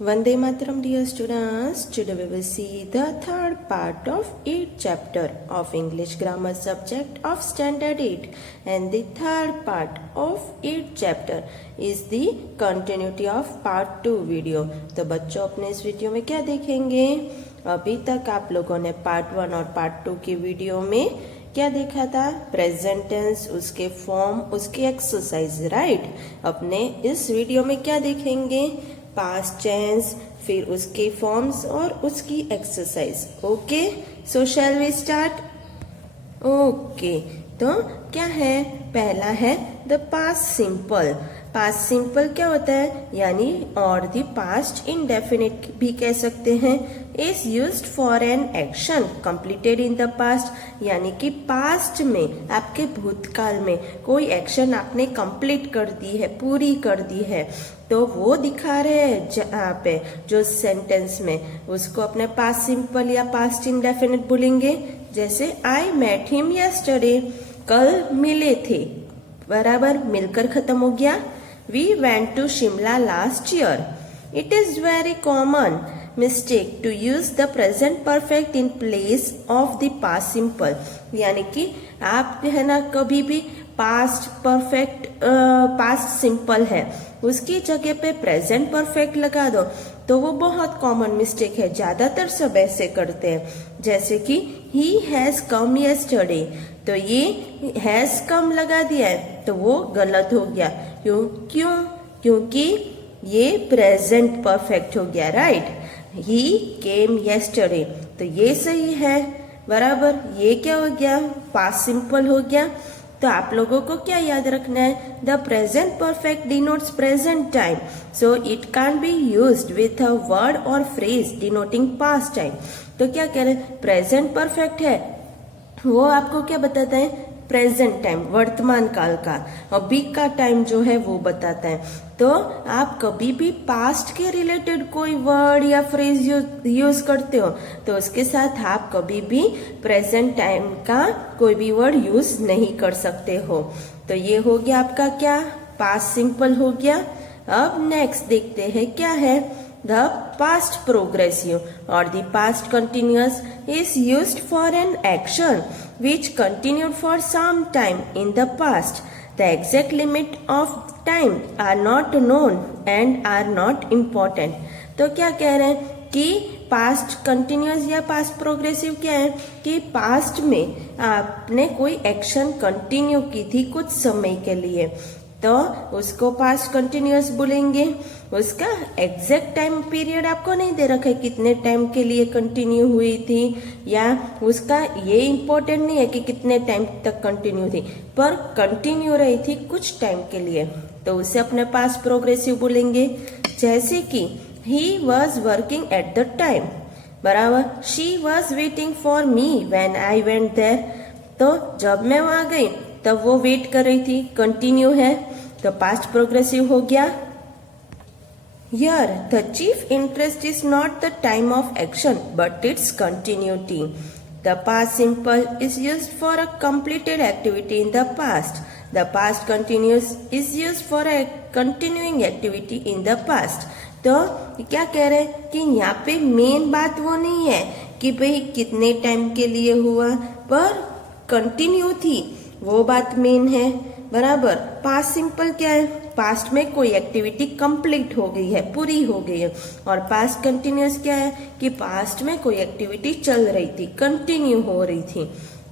Vande Mataram, dear students. Today we will see the third part of 8th chapter of English grammar subject of Standard 8. And the third part of 8th chapter is the continuity of part 2 video. तो बच्चों अपने इस video में क्या देखेंगे? अभी तक आप लोगों ने पार्ट 1 और पार्ट 2 की वीडियो में क्या देखा था? प्रेजेंट टेंस, उसके फॉर्म, उसकी एक्सरसाइज, राइट? अपने इस वीडियो में क्या देखेंगे? पास्ट टेंस, फिर उसके फॉर्म्स और उसकी exercise. Okay, so shall we start? Okay, तो क्या है? पहला है the past simple. Past simple क्या होता है? यानी और द पास्ट इंडेफिनिट भी कह सकते हैं. Is used for an action completed in the past, यानी कि पास्ट में, आपके भूतकाल में कोई एक्शन आपने कंप्लीट कर दी है, पूरी कर दी है, तो वो दिखा रहे हैं जहाँ पे जो सेंटेंस में, उसको अपने पास्ट सिंपल या पास्ट इंडेफिनिट बोलेंगे. जैसे आई मेट हिम यस्टरडे, कल मिले थे, बराबर, मिलकर खत्म हो गया. We went to Shimla last year. It is very common mistake to use the present perfect in place of the past simple, यानी कि आप है ना कभी भी पास्ट परफेक्ट, पास्ट सिंपल है, उसकी जगह पे प्रेजेंट परफेक्ट लगा दो, तो वो बहुत कॉमन मिस्टेक है. ज्यादातर सब ऐसे करते हैं. जैसे कि ही हैज कम यस्टरडे, तो ये हैज कम लगा दिया है, तो वो गलत हो गया. क्यों? क्योंकि ये प्रेजेंट परफेक्ट हो गया, राइट? ही केम यस्टरडे, तो ये सही है, बराबर. ये क्या हो गया? पास्ट सिंपल हो गया. तो आप लोगों को क्या याद रखना है? The present perfect denotes present time, so it can be used with a word और फ्रेज डिनोटिंग पास्ट टाइम. तो क्या कह रहे हैं? प्रेजेंट परफेक्ट है, वो आपको क्या बताता है? प्रेजेंट टाइम, वर्तमान काल का, अभी का टाइम जो है वो बताता है. तो आप कभी भी पास्ट के रिलेटेड कोई वर्ड या फ्रेज यूज करते हो, तो उसके साथ आप कभी भी प्रेजेंट टाइम का कोई भी वर्ड यूज नहीं कर सकते हो. तो ये हो गया आपका क्या? पास्ट सिंपल हो गया. अब नेक्स्ट देखते हैं क्या है? The past progressive or the past continuous is used for an action which continued for some time in the past. The exact limit of time are not known and are not important. तो क्या कह रहे हैं कि past continuous या past progressive क्या है? कि पास्ट में आपने कोई एक्शन कंटिन्यू की थी कुछ समय के लिए, तो उसको पास्ट कंटिन्यूअस बोलेंगे. उसका एग्जैक्ट टाइम पीरियड आपको नहीं दे रखा है, कितने टाइम के लिए कंटिन्यू हुई थी, या उसका ये इम्पोर्टेंट नहीं है कि कितने टाइम तक कंटिन्यू थी, पर कंटिन्यू रही थी कुछ टाइम के लिए, तो उसे अपने पास्ट प्रोग्रेसिव बोलेंगे. जैसे कि he was working at the time, बराबर. She was waiting for me when I went there, तो जब मैं वहां गई तब वो वेट कर रही थी, कंटिन्यू है, तो पास्ट प्रोग्रेसिव हो गया. Here, the chief interest is not the time of action, but its continuity. The past simple is used for a completed activity in the past. The past continuous is used for a continuing activity in the past. तो क्या कह रहे हैं कि यहाँ पे main बात वो नहीं है कि भाई कितने टाइम के लिए हुआ, पर कंटिन्यू थी, वो बात मेन है, बराबर. पास्ट सिंपल क्या है? पास्ट में कोई एक्टिविटी कंप्लीट हो गई है, पूरी हो गई है. और पास्ट कंटिन्यूअस क्या है? कि पास्ट में कोई एक्टिविटी चल रही थी, कंटिन्यू हो रही थी.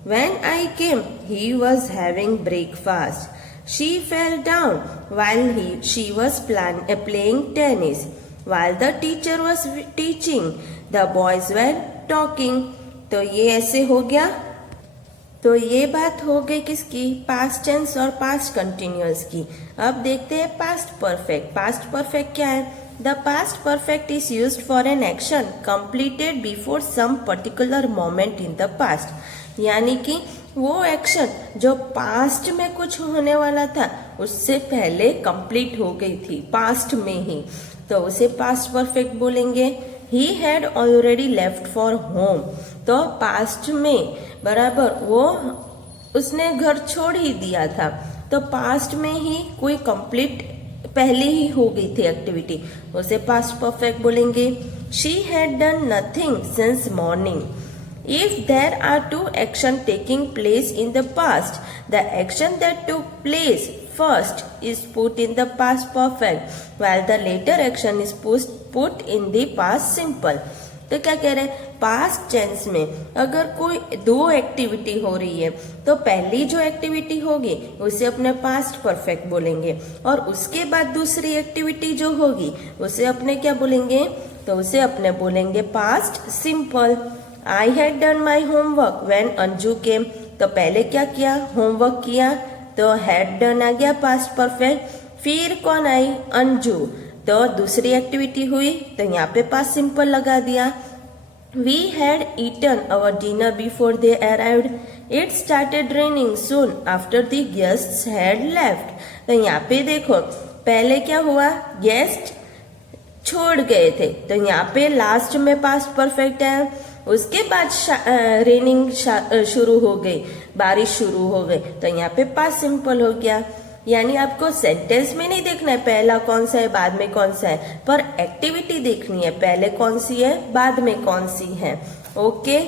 When I came, he was having breakfast. She fell down while she was playing tennis. While the teacher was teaching, the boys were talking. तो ये ऐसे हो गया. तो ये बात हो गई किसकी? पास्ट टेंस और पास्ट कंटिन्यूअस की. अब देखते हैं पास्ट परफेक्ट. पास्ट परफेक्ट क्या है? The past perfect is used for an action completed before some particular moment in the past, यानी कि वो एक्शन जो पास्ट में कुछ होने वाला था उससे पहले कंप्लीट हो गई थी, पास्ट में ही, तो उसे पास्ट परफेक्ट बोलेंगे. He had already left for home, तो पास्ट में, बराबर, वो उसने घर छोड़ ही दिया था, तो पास्ट में ही कोई कंप्लीट पहले ही हो गई थी एक्टिविटी, उसे पास्ट परफेक्ट बोलेंगे। She had done nothing since morning. If there are two actions taking place in the past, the action that took place first is put in the past perfect, while the later action is put in the past simple. तो क्या कह रहे हैं, past tense में अगर कोई दो activity हो रही है तो पहली जो एक्टिविटी होगी उसे अपने पास्ट परफेक्ट बोलेंगे, और उसके बाद दूसरी एक्टिविटी जो होगी उसे अपने क्या बोलेंगे, तो उसे अपने बोलेंगे past simple. I had done my homework when Anju came। तो पहले क्या किया, होमवर्क किया, तो had done आ गया पास्ट परफेक्ट। फिर कौन आई, अंजू, तो दूसरी एक्टिविटी हुई तो यहाँ पे पास्ट सिंपल लगा दिया। We had eaten our dinner before they arrived. It started raining soon after the guests had left। तो यहाँ पे देखो पहले क्या हुआ, गेस्ट छोड़ गए थे, तो यहाँ पे लास्ट में पास्ट परफेक्ट है। उसके बाद रेनिंग शुरू हो गई, बारिश शुरू हो गई, तो यहाँ पे पास्ट सिंपल हो गया। यानी आपको सेंटेंस में नहीं देखना है पहला कौन सा है बाद में कौन सा है, पर एक्टिविटी देखनी है पहले कौन सी है बाद में कौन सी है। ओके,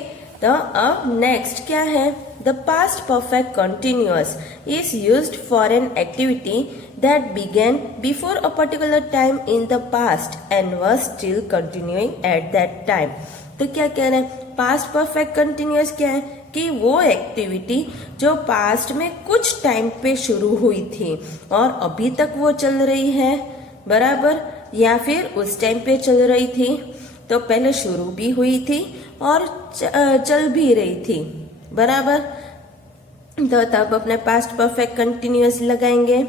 तो अब नेक्स्ट क्या है, the past perfect continuous is used for an activity that began before a particular time in the past and was still continuing at that time। तो क्या कह रहे हैं, पास्ट परफेक्ट कंटिन्यूअस क्या है कि वो एक्टिविटी जो पास्ट में कुछ टाइम पे शुरू हुई थी और अभी तक वो चल रही है, बराबर, या फिर उस टाइम पे चल रही थी, तो पहले शुरू भी हुई थी और चल भी रही थी, बराबर। तो तब अपने पास्ट परफेक्ट कंटिन्यूअस लगाएंगे।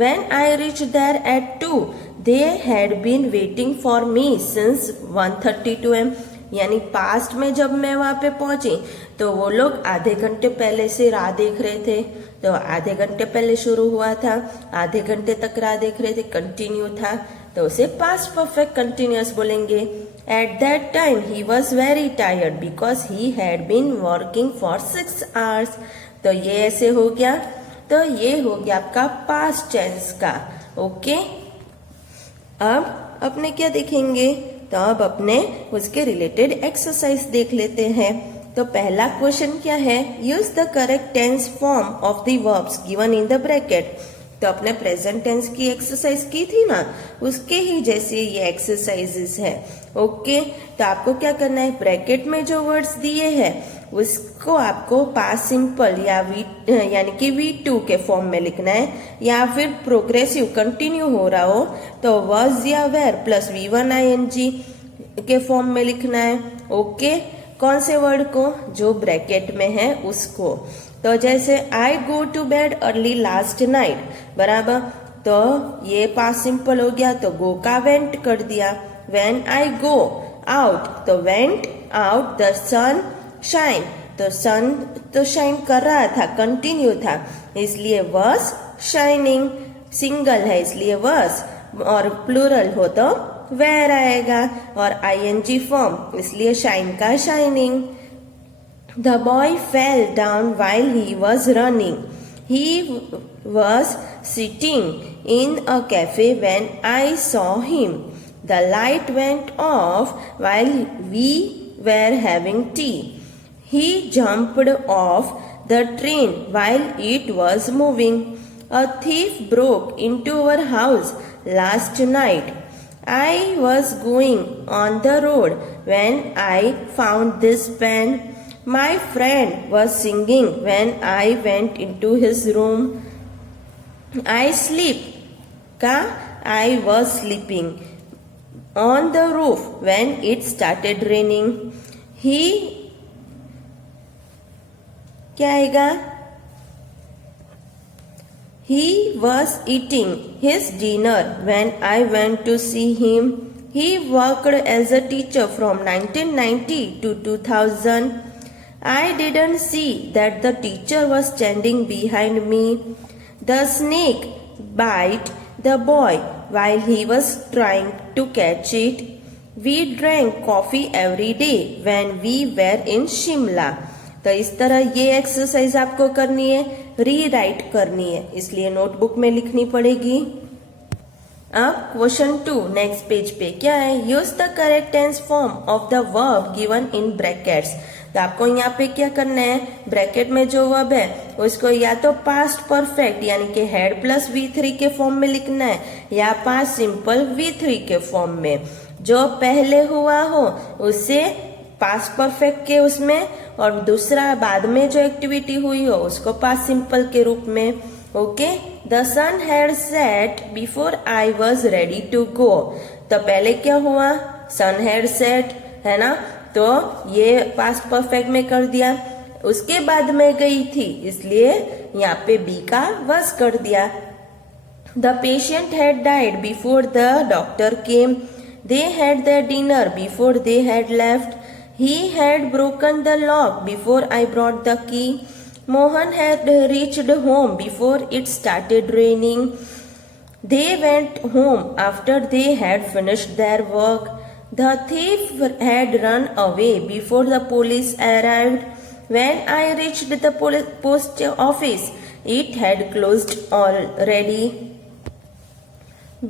When I reached there at 2, they had been waiting for me since 1:32 am। यानी पास्ट में जब मैं वहां पे पहुंची तो वो लोग आधे घंटे पहले से राह देख रहे थे, तो आधे घंटे पहले शुरू हुआ था, आधे घंटे तक राह देख रहे थे, कंटिन्यू था, तो उसे पास्ट परफेक्ट कंटिन्यूअस बोलेंगे। At that time he was very tired because he had been working for 6 hours। तो ये ऐसे हो गया, तो ये हो गया आपका पास्ट टेंस का। ओके, अब अपने क्या देखेंगे, तो अब अपने उसके रिलेटेड एक्सरसाइज देख लेते हैं। तो पहला क्वेश्चन क्या है, use the correct tense form of the verbs given in the bracket. तो अपने प्रेजेंट टेंस की एक्सरसाइज की थी ना, उसके ही जैसे ये एक्सरसाइजेस है। ओके, तो आपको क्या करना है, ब्रैकेट में जो वर्ड्स दिए हैं उसको आपको पास्ट सिंपल या यानी कि V2 के फॉर्म में लिखना है, या फिर प्रोग्रेसिव कंटिन्यू हो रहा हो तो was या were प्लस V1 ING के फॉर्म में लिखना है। ओके, कौन से वर्ड को, जो ब्रैकेट में है उसको। तो जैसे I go to bed early last night, बराबर, तो ये पास्ट सिंपल हो गया, तो go का went कर दिया। When I go out, तो went out, the sun shine, तो सन तो शाइन कर रहा था, कंटिन्यू था, इसलिए was shining। सिंगल है इसलिए was, और प्लूरल हो तो were आएगा, और ING फॉर्म इसलिए शाइन का shining. The boy fell down while he was running. He was sitting in a cafe when I saw him. The light went off while we were having tea. He jumped off the train while it was moving. A thief broke into our house last night. I was going on the road when I found this pen. My friend was singing when I went into his room. I was sleeping on the roof when it started raining. क्या आएगा? He was eating his dinner when I went to see him. He worked as a teacher from 1990 to 2000. I didn't see that the teacher was standing behind me. The snake bit the boy while he was trying to catch it. We drank coffee every day when we were in Shimla. तो इस तरह ये exercise आपको करनी है, rewrite करनी है, इसलिए नोटबुक में लिखनी पड़ेगी। अब क्वेश्चन 2 नेक्स्ट पेज पे क्या है, use the correct tense form of the verb given in brackets. तो आपको यहाँ पे क्या करना है, ब्रैकेट में जो वर्ब है उसको या तो पास्ट परफेक्ट यानी कि हैड प्लस V3 के फॉर्म में लिखना है या पास्ट सिंपल V3 के फॉर्म में। जो पहले हुआ हो उससे पास्ट परफेक्ट के उसमें, और दूसरा बाद में जो एक्टिविटी हुई हो उसको पास्ट सिंपल के रूप में। Okay, the sun had set before I was ready to go. तो पहले क्या हुआ, सन हैड सेट है ना, तो ये पास्ट परफेक्ट में कर दिया। उसके बाद में गई थी इसलिए यहाँ पे बी का वॉज कर दिया। The patient had died before the doctor came. They had their dinner before they had left. He had broken the lock before I brought the key. Mohan had reached home before it started raining. They went home after they had finished their work. The thief had run away before the police arrived. When I reached the post office, it had closed already.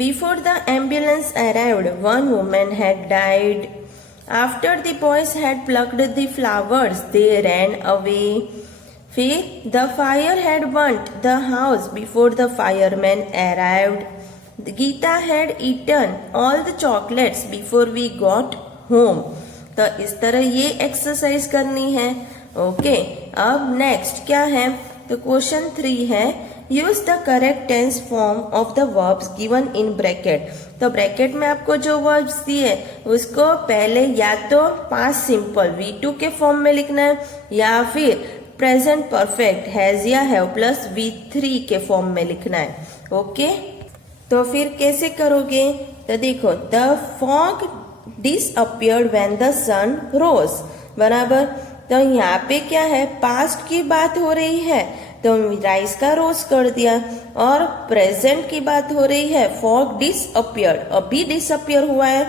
Before the ambulance arrived, one woman had died. After the boys had plucked the flowers, they ran away. The fire had burnt the house before the firemen arrived. Geeta had eaten all the chocolates before we got home. तो इस तरह ये exercise करनी है। Okay, अब next क्या है, तो क्वेश्चन 3 है, use the correct tense form of the verbs given in bracket. तो ब्रैकेट में आपको जो वर्ब्स दिए उसको पहले या तो पास्ट सिंपल V2 के फॉर्म में लिखना है या फिर प्रेजेंट परफेक्ट हैज या हैव प्लस V3 के फॉर्म में लिखना है। ओके, तो फिर कैसे करोगे, तो देखो, the fog disappeared when the sun rose, बराबर। तो यहाँ पे क्या है, पास्ट की बात हो रही है तो राइस का रोज कर दिया, और प्रेजेंट की बात हो रही है फॉग डिसअपियर्ड, अभी डिसअपियर हुआ है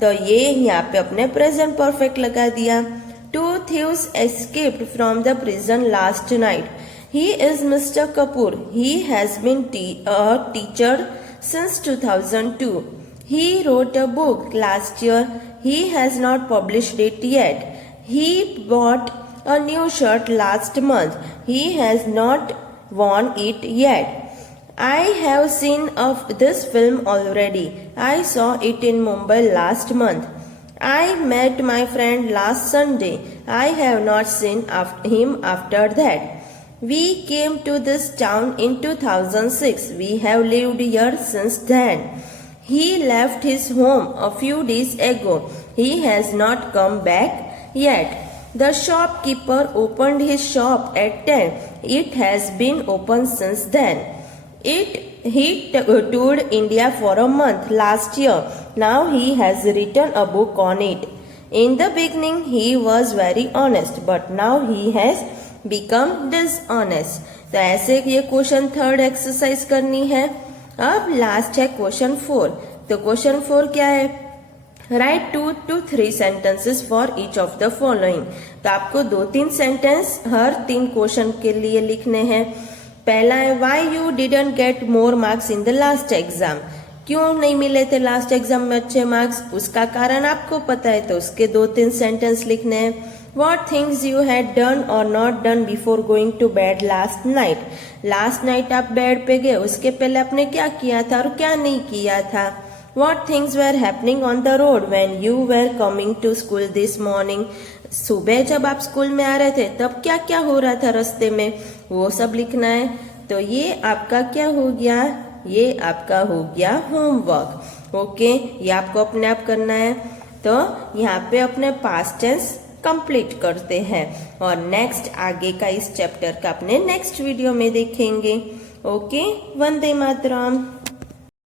तो ये यहाँ पे अपने प्रेजेंट परफेक्ट लगा दिया। 2 thieves escaped from the prison last night. He is Mr. Kapoor. He has been a teacher since 2002. He wrote a book last year. He has not published it yet. He bought a new shirt last month. He has not worn it yet. I have seen this film already. I saw it in Mumbai last month. I met my friend last Sunday. I have not seen him after that. We came to this town in 2006. We have lived here since then. He left his home a few days ago. He has not come back yet. The shopkeeper opened his shop at 10. It has been open since then. He toured India for a month last year. Now he has written a book on it. In the beginning he was very honest, but now he has become dishonest. तो ऐसे ये question 3rd exercise करनी है। अब last है question 4। तो question 4 क्या है, right 2 to 3 sentences for each of the following. तो आपको 2-3 सेंटेंस हर 3 क्वेश्चन के लिए लिखने हैं। पहला है, why you didn't get more marks in the last exam. क्यों नहीं मिले थे लास्ट एग्जाम में अच्छे मार्क्स, उसका कारण आपको पता है तो उसके 2-3 सेंटेंस लिखने हैं। What things you had done or not done before going to bed last night? Last night आप बेड पे गए, उसके पहले आपने क्या किया था और क्या नहीं किया था। What things were happening on the road when you were coming to school this morning? सुबह जब आप स्कूल में आ रहे थे तब क्या क्या हो रहा था रास्ते में, वो सब लिखना है। तो ये आपका क्या हो गया, ये आपका हो गया होमवर्क। ओके, ये आपको अपने आप करना है। तो यहाँ पे अपने पास्ट टेंस कंप्लीट करते हैं और नेक्स्ट आगे का इस चैप्टर का अपने नेक्स्ट वीडियो में देखेंगे। ओके, वंदे मातरम।